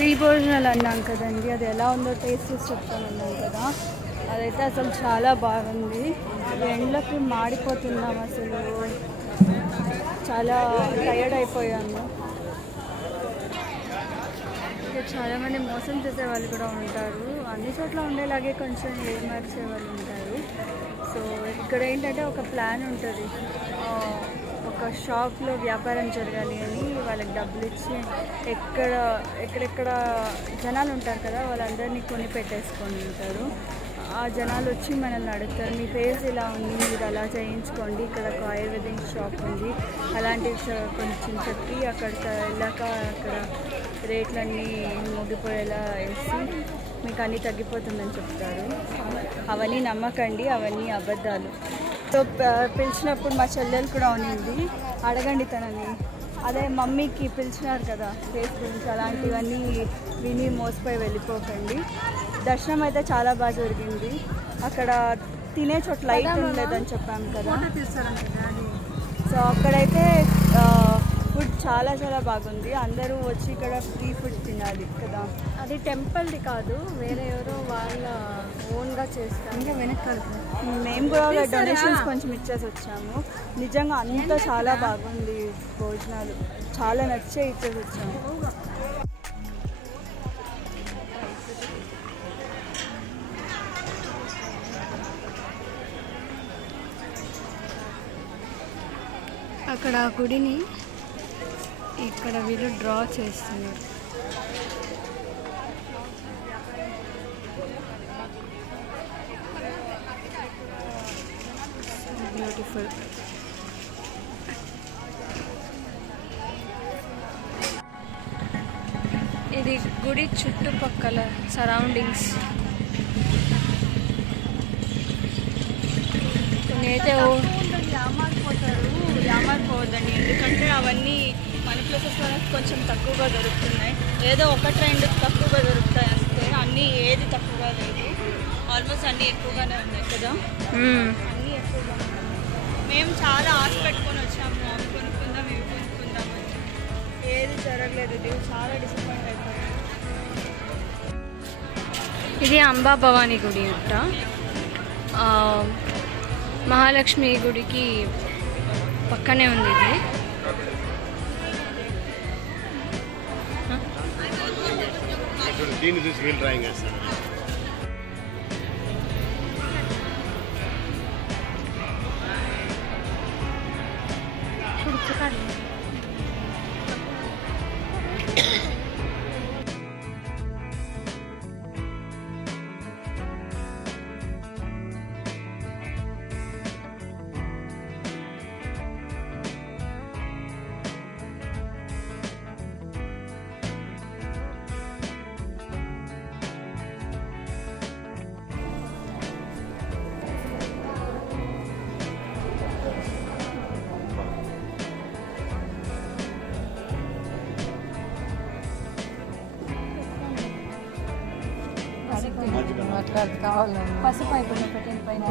Free భోజనాలు అన్నాం కదండి, అది ఎలా ఉందో టేస్ట్ చేసి చెప్తామన్నాం కదా, అదైతే అసలు చాలా బాగుంది. ఎండలకి మాడిపోతున్నాం, అసలు చాలా టయర్డ్ అయిపోయాము. ఇక చాలామంది మోసం చేసే వాళ్ళు కూడా ఉంటారు, అన్ని చోట్ల ఉండేలాగే కొంచెం ఏమార్చే వాళ్ళు ఉంటారు. సో ఇక్కడ ఏంటంటే ఒక ప్లాన్ ఉంటుంది, ఒక షాప్లో వ్యాపారం జరగాలి అని వాళ్ళకి డబ్బులు ఇచ్చి ఎక్కడెక్కడ జనాలు ఉంటారు కదా, వాళ్ళందరినీ కొని పెట్టేసుకొని ఉంటారు. ఆ జనాలు వచ్చి మనల్ని అడుగుతారు, మీ ఫేస్ ఇలా ఉంది, మీరు అలా చేయించుకోండి, ఇక్కడ ఒక ఆయుర్వేదిక్ షాప్ ఉంది, అలాంటివి కొంచెం చెప్పి అక్కడికి వెళ్ళాక అక్కడ రేట్లన్నీ మోగిపోయేలా వేసి మీకు అన్నీ తగ్గిపోతుందని చెప్తారు. అవన్నీ నమ్మకండి, అవన్నీ అబద్ధాలు. సో పిలిచినప్పుడు మా చెల్లెలు కూడా ఉన్నింది, అడగండి తనని. అదే మమ్మీకి పిలిచినారు కదా ఫేస్ గురించి, అలాంటివన్నీ విని మోసపోయి వెళ్ళిపోకండి. దర్శనం అయితే చాలా బాగా జరిగింది. అక్కడ తినే చోట్ల లైట్ ఉండలేదని చెప్పాము కదా, సో అక్కడైతే ఫుడ్ చాలా చాలా బాగుంది. అందరూ వచ్చి ఇక్కడ ఫ్రీ ఫుడ్ తినాలి కదా. అది టెంపుల్ది కాదు, వేరే ఎవరో వాళ్ళ ఓన్గా చేస్తారు. ఇంకా వెనకాల మేము కూడా డొనేషన్స్ కొంచెం ఇచ్చేసి వచ్చాము. నిజంగా అంతా చాలా బాగుంది, భోజనాలు చాలా నచ్చే ఇచ్చేసి వచ్చాము. అక్కడ గుడిని ఇక్కడ వీళ్ళు డ్రా చేస్తున్నారు. బ్యూటిఫుల్. ఇది గుడి చుట్టుపక్కల సరౌండింగ్స్. నేనైతే యామారిపోవద్దండి, ఎందుకంటే అవన్నీ మన ప్లేసెస్లో కొంచెం తక్కువగా దొరుకుతున్నాయి. ఏదో ఒకటి రెండు తక్కువగా దొరుకుతాయి అంతే, అన్నీ ఏది తక్కువగా లేదు. ఆల్మోస్ట్ అన్నీ ఎక్కువగానే ఉన్నాయి కదా, అన్నీ ఎక్కువగా ఉన్నాయి. మేము చాలా ఆశ పెట్టుకొని వచ్చాము, అవి కొనుక్కుందాం ఇవి కొనుక్కుందాం అని, ఏది జరగలేదు. ఇది చాలా డిసప్పాయింట్ అయిపోయాయి. ఇది అంబా భవానీ గుడి అంట. మహాలక్ష్మి గుడికి పక్కనే ఉంది ఇది. పసుపు అయిపోయింది పెట్టిన పైన.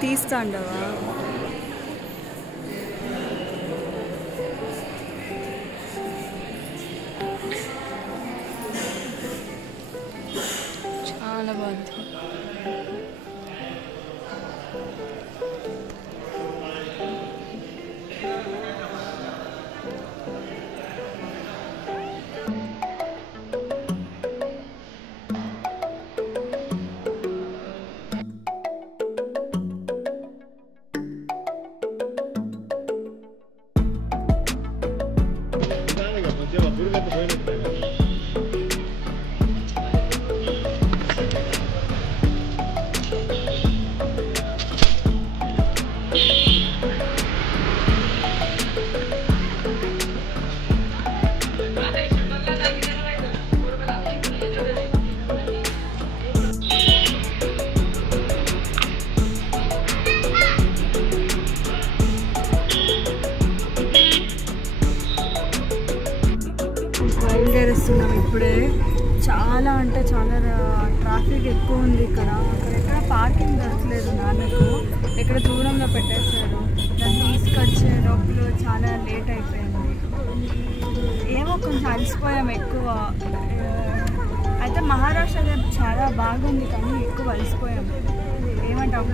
తీస్తాండవా? చాలా బాగుంది. బయలుదేరుస్తున్నాం ఇప్పుడే. చాలా అంటే చాలా ట్రాఫిక్ ఎక్కువ ఉంది ఇక్కడ. ఎక్కడ పార్కింగ్ దొరకలేదు నాన్నకు, ఇక్కడ దూరంలో పెట్టేశారు. దాన్ని తీసుకొచ్చే లోపల చాలా లేట్ అయిపోయింది. ఏమో కొంచెం అలసిపోయాం ఎక్కువ. అయితే మహారాష్ట్రలో చాలా బాగుంది కానీ ఎక్కువ అలసిపోయాం. ఏమంటావు?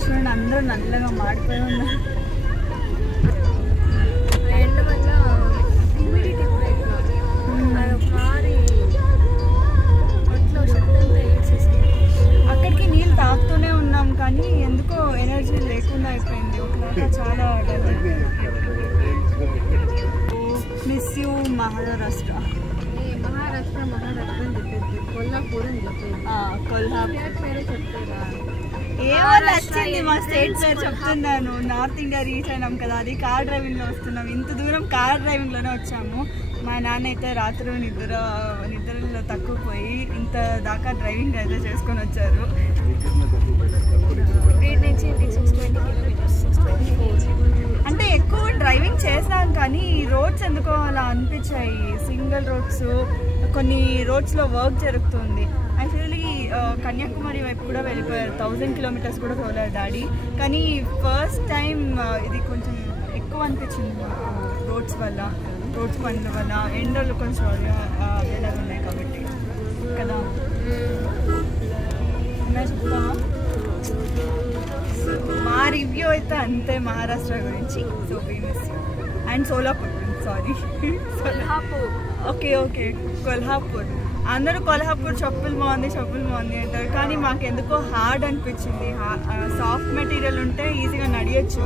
చూడండి అందరూ నల్లగా మాడిపోయి ఉన్నారు. అక్కడికి నీళ్ళు తాగుతూనే ఉన్నాం కానీ ఎందుకో ఎనర్జీ లేకుండా అయిపోయింది. ఒకలాగా చాలా మిస్ యూ మహారాష్ట్ర. మహారాష్ట్ర అని చెప్పేది, కొల్హాపూర్ అని చెప్పేది. కొల్హాపూర్ పేరే చెప్తారా? ఏమో నచ్చింది మా స్టేట్ పేరు చెప్తున్నాను. నార్త్ ఇండియా రీచ్ అయినాం కదా, అది కార్ డ్రైవింగ్లో వస్తున్నాం. ఇంత దూరం కార్ డ్రైవింగ్లోనే వచ్చాము. మా నాన్న అయితే రాత్రి నిద్రలో తక్కువ పోయి ఇంత దాకా డ్రైవింగ్ అయితే చేసుకొని వచ్చారు. వీటి నుంచి 620 కిలోమీటర్స్, 624. అంటే ఎక్కువ డ్రైవింగ్ చేసాం కానీ రోడ్స్ ఎందుకో అలా అనిపించాయి. సింగిల్ రోడ్స్, కొన్ని రోడ్స్లో వర్క్ జరుగుతుంది. యాక్చువల్లీ కన్యాకుమారి వైపు కూడా వెళ్ళిపోయారు. 1000 కిలోమీటర్స్ కూడా తోలారు డాడీ. కానీ ఫస్ట్ టైం ఇది కొంచెం ఎక్కువ అనిపించింది రోడ్స్ వల్ల, రోడ్స్ పనుల వల్ల. ఎండలు కొంచెం అదేలాగా ఉన్నాయి కాబట్టి కదా. చెప్తామా? మా రివ్యూ అయితే అంతే మహారాష్ట్ర గురించి. So famous and Solapur, sorry Kolhapur. Okay Kolhapur. అందరూ కొల్హాపూర్ చెప్పులు బాగుంది అంటారు కానీ మాకు ఎందుకో హార్డ్ అనిపించింది. సాఫ్ట్ మెటీరియల్ ఉంటే ఈజీగా నడియచ్చు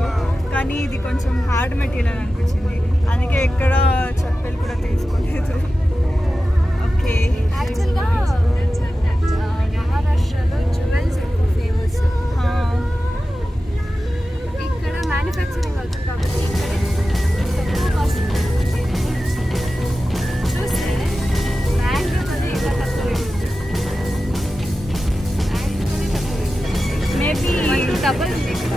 కానీ ఇది కొంచెం హార్డ్ మెటీరియల్ అనిపించింది. అందుకే ఎక్కడ చెప్పులు కూడా తీసుకోలేదు. ఓకే, యాక్చువల్గా మహారాష్ట్రలో జ్యువెల్స్ ఎక్కువ ఫేమస్. ఇక్కడ మ్యానుఫ్యాక్చరింగ్ అవుతుంది కాబట్టి ఇక్కడ తక్కువ కాస్ట్ చూస్తే బ్యాంగ్లూర్లోనే ఇలా తక్కువ మేబీ డబల్ ఉంది ఇక్కడ.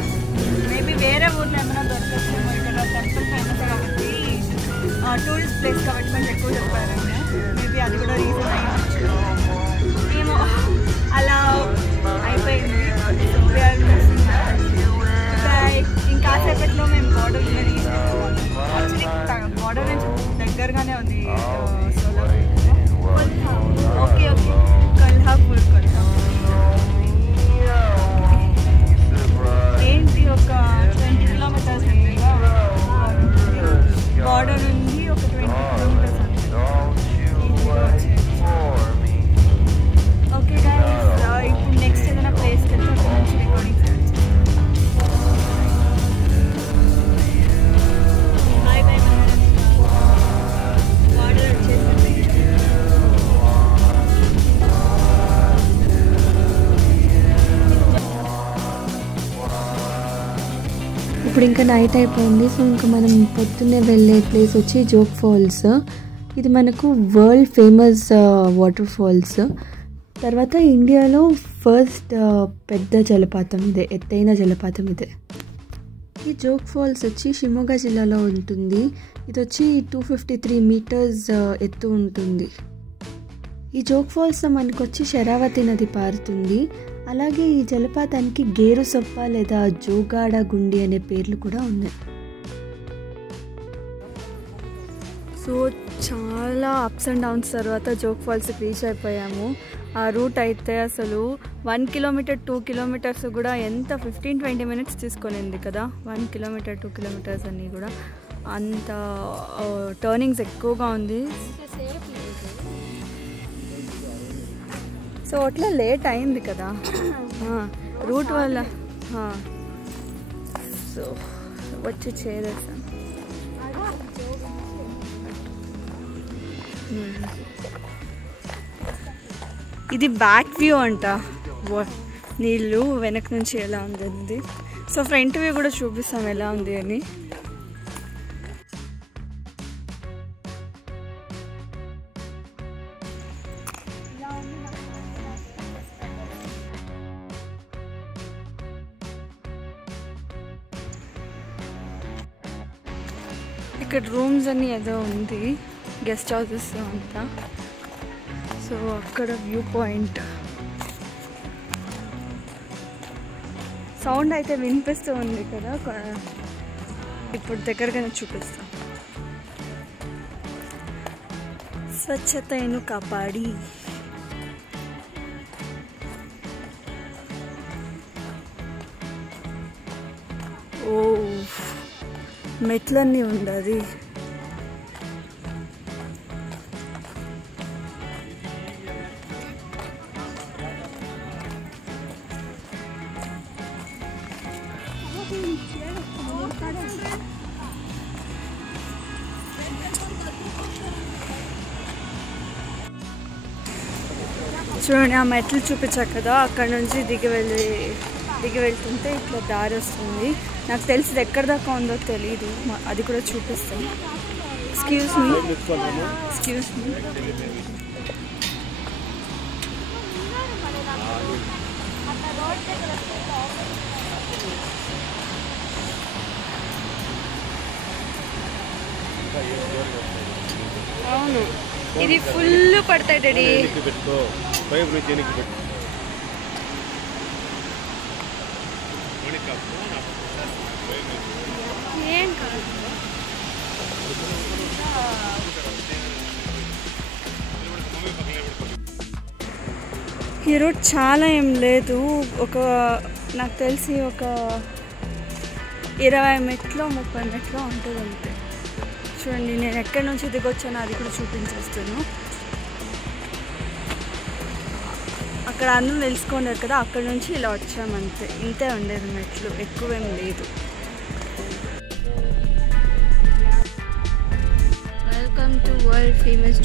మేబీ వేరే ఊర్లో ఏమైనా దొరకచ్చేమో. ఇక్కడ టెంపుల్ ఫేమస్ కాబట్టి, టూరిస్ట్ ప్లేస్ కాబట్టి కొంచెం ఎక్కువ చెప్పారండి. మేబీ అది కూడా రీజన్ అయ్యవచ్చు. ఏమో అలా అయిపోయింది. ఇంకాసేపట్లో మేము బార్డర్ యాక్చువల్లీ బార్డర్ నుంచి దగ్గరగానే ఉంది సోలాపూర్. ఓకే కొల్హాపూర్. ఏంటి ఒక 20 కిలోమీటర్స్ బార్డర్ నుండి ఒక 20 కిలోమీటర్స్ ఓకే గైస్, ఇప్పుడు నెక్స్ట్ ఏదైనా ప్లేస్కి వెళ్తే అక్కడ నుంచి రికార్డింగ్ బార్డర్ వచ్చేసింది. ఇప్పుడు ఇంకా నైట్ అయిపోయింది. సో ఇంకా మనం పొద్దున్నే వెళ్ళే ప్లేస్ వచ్చి జోగ్ ఫాల్స్. ఇది మనకు వరల్డ్ ఫేమస్ వాటర్ ఫాల్స్. తర్వాత ఇండియాలో ఫస్ట్ పెద్ద జలపాతం ఇదే, ఎత్తైన జలపాతం ఇదే. ఈ జోగ్ ఫాల్స్ వచ్చి షిమోగా జిల్లాలో ఉంటుంది. ఇది వచ్చి 253 మీటర్స్ ఎత్తు ఉంటుంది. ఈ జోగ్ ఫాల్స్లో మనకు వచ్చి శరావతి నది పారుతుంది. అలాగే ఈ జలపాతానికి గేరుసొప్ప లేదా జోగాడ గుండి అనే పేర్లు కూడా ఉన్నాయి. సో చాలా అప్స్ అండ్ డౌన్స్ తర్వాత జోగ్ ఫాల్స్కి రీచ్ అయిపోయాము. ఆ రూట్ అయితే అసలు 1 కిలోమీటర్ 2 కిలోమీటర్స్ కూడా ఎంత 15-20 మినిట్స్ తీసుకొనింది కదా. 1 కిలోమీటర్ 2 కిలోమీటర్స్ అన్నీ కూడా అంత టర్నింగ్స్ ఎక్కువగా ఉంది. సో అట్లా లేట్ అయింది కదా రూట్ వల్ల. సో వచ్చి చేరేసాం. ఇది బ్యాక్ వ్యూ అంట, నీళ్ళు వెనక నుంచి ఎలా ఉంది. సో ఫ్రంట్ వ్యూ కూడా చూపిస్తాం ఎలా ఉంది అని. ఇక్కడ రూమ్స్ అని ఏదో ఉంది, గెస్ట్ హౌసెస్ అంతా. సో అక్కడ వ్యూ పాయింట్ సౌండ్ అయితే వినిపిస్తూ ఉంది కదా, ఇప్పుడు దగ్గరగానే చూపిస్తాం. స్వచ్ఛతను కాపాడి ఓ మెట్లన్నీ ఉంది. చూడండి, ఆ మెట్లు చూపించాక కదా, అక్కడ నుంచి దిగి వెళ్తుంటే ఇట్లా దారి వస్తుంది. నాకు తెలిసి ఎక్కడ దాకా ఉందో తెలీదు, అది కూడా చూపిస్తాను. Excuse me. అవును, ఇది ఫుల్ పడతాయి డాడీ. ఏం కాదు, ఈ రోడ్ చాలా ఏం లేదు, నాకు తెలిసి ఒక 20 మెట్లో 30 మెట్లో ఉంటుంది అంతే. చూడండి, నేను ఎక్కడి నుంచి దిగొచ్చానో అది కూడా చూపించేస్తాను. అక్కడ అందరూ తెలుసుకున్నారు కదా, అక్కడ నుంచి ఇలా వచ్చామంతే. ఇంతే ఉండేది మెట్లు, ఎక్కువేం లేదు. Welcome to world famous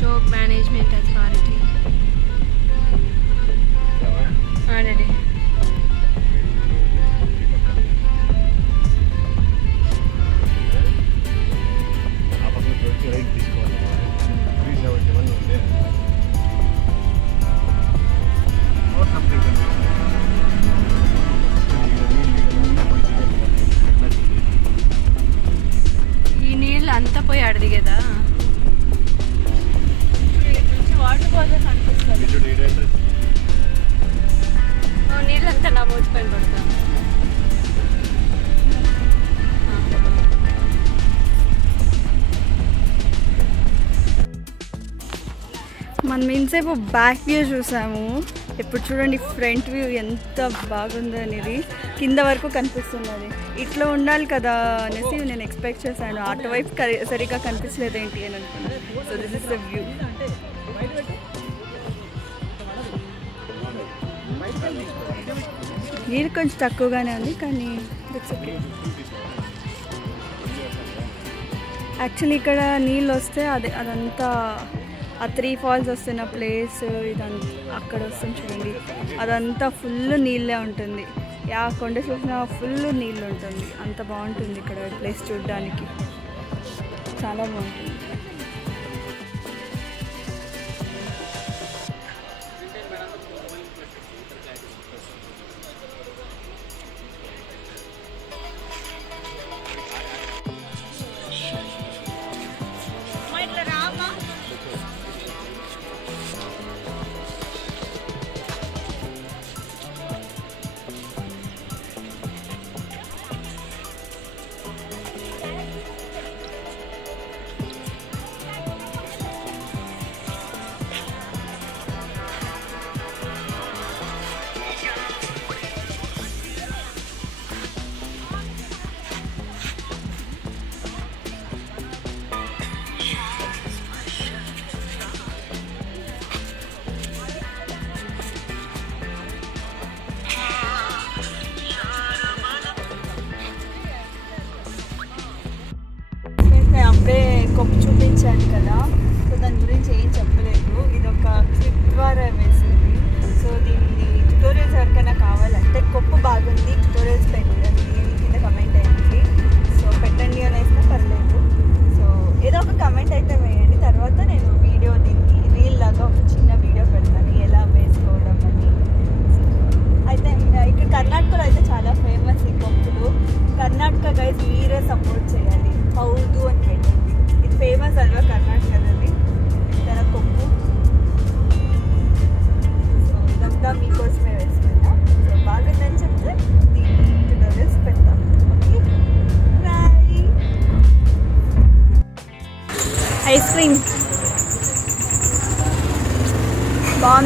Jog management authority. Already ఈ నీళ్ళు అంతా పోయి అడిది కదా, వాటర్ పోతే కనిపిస్తుంది. నీళ్ళంతా నా మూతి పైన పడతాను. మనం ఇంతసేపు బ్యాక్ వ్యూ చూసాము, ఇప్పుడు చూడండి ఫ్రంట్ వ్యూ ఎంత బాగుందో అనేది. కింద వరకు కనిపిస్తున్నది. ఇట్లా ఉండాలి కదా అనేసి నేను ఎక్స్పెక్ట్ చేశాను. అటువైపు సరిగ్గా కనిపించలేదు ఏంటి అని అనుకున్నాను. So this is the view. నీరు కొంచెం తక్కువగానే ఉంది, కానీ ఇట్స్ ఓకే. యాక్చువల్లీ ఇక్కడ నీళ్ళు వస్తే అదంతా ఆ 3 falls వస్తున్న ప్లేస్ ఇదంతా అక్కడ వస్తుంది చూడండి, అదంతా ఫుల్ నీళ్ళే ఉంటుంది. కొండ చూసినా ఫుల్ నీళ్ళు ఉంటుంది. అంత బాగుంటుంది ఇక్కడ ప్లేస్ చూడడానికి, చాలా బాగుంటుంది. కొప్పు చూపించాను కదా, సో దాని గురించి ఏం చెప్పలేదు. ఇది ఒక క్లిప్ ద్వారా వేసింది. సో దీన్ని ట్యుటోరియల్స్ ఎవరికైనా కావాలంటే కొప్పు బాగుంది, ట్యుటోరియల్స్ పెట్టండి కింద కమెంట్ అయ్యింది. సో పెట్టండి అని వేసినా పర్లేదు. సో ఏదో ఒక కమెంట్ అయితే వేయండి. తర్వాత నేను వీడియో దీనికి రీల్ లాగా ఒక చిన్న వీడియో పెడతాను ఎలా వేసుకోవడం అని. అయితే ఇక్కడ కర్ణాటకలో అయితే చాలా ఫేమస్ ఈ కొప్పు.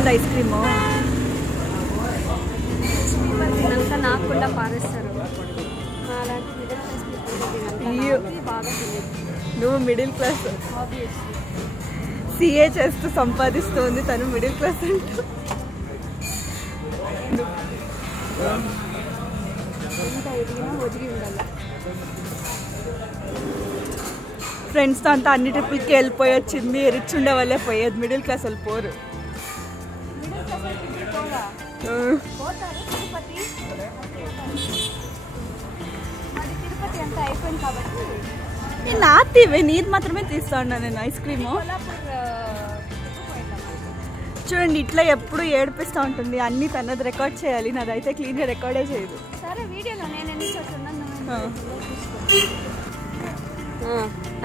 బాగుంది ఐస్ క్రీము. తిన్నాక నాకు కూడా పారేస్తారు. అలాంటి మిడిల్ క్లాస్ పీపుల్ బాగా తెలియదు. నువ్వు మిడిల్ క్లాస్, సిఏ చేస్తూ సంపాదిస్తుంది, తను మిడిల్ క్లాస్ అంటూ. ఎంత ఎదిగినా ఒదిగి ఉండాలి. ఫ్రెండ్స్తో అంతా అన్ని ట్రిప్పులకి వెళ్ళిపోయి వచ్చింది. రిచ్ ఉండే వాళ్ళే పోయేది, మిడిల్ క్లాస్ వాళ్ళు పోరు. తిరుపతి అంతా అయిపోయింది కాబట్టి నాతివే నీది మాత్రమే తీస్తా ఉన్నా నేను ఐస్ క్రీము. చూడండి ఇట్లా ఎప్పుడు ఏడిపిస్తూ ఉంటుంది. అన్నీ తనది రికార్డ్ చేయాలి, నాదైతే క్లీన్గా రికార్డే చేయదు. సరే వీడియోలో నేను ఎన్ని చోట్ల ఉన్నాను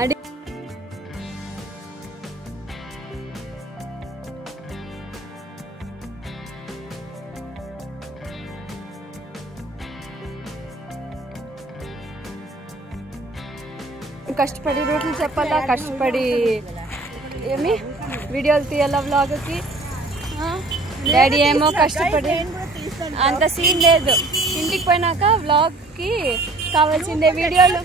అడి కష్టపడి రూట్లు చెప్పాలా, కష్టపడి ఏమి వీడియోలు తీయాలా వ్లాగ్కి. డాడీ ఏమో కష్టపడి అంత సీన్ లేదు. ఇంటికి పోయినాక వ్లాగ్కి కావాల్సిందే వీడియోలు.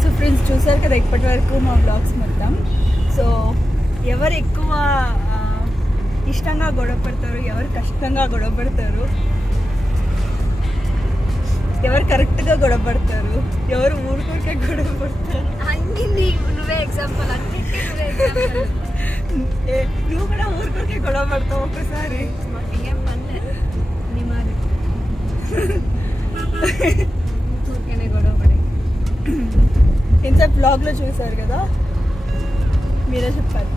సో ఫ్రెండ్స్ చూసారు కదా ఇప్పటి వరకు మా వ్లాగ్స్ మొత్తం. సో ఎవరు ఎక్కువ ఇష్టంగా గొడవ పడతారు, ఎవరు కష్టంగా గొడవ పడతారు, ఎవరు కరెక్ట్గా గొడవ పడతారు, ఎవరు ఊరికే గొడవ పడతారు, అన్ని నువ్వే ఎగ్జాంపుల్. నువ్వు కూడా ఊరికే గొడవ పడతావు ఒక్కసారి. ఏం పర్లేదు నీ మరి ఊరికేనే గొడవ పడే. ఇంత బ్లాగ్లో చూసారు కదా, మీరే చెప్పాలి.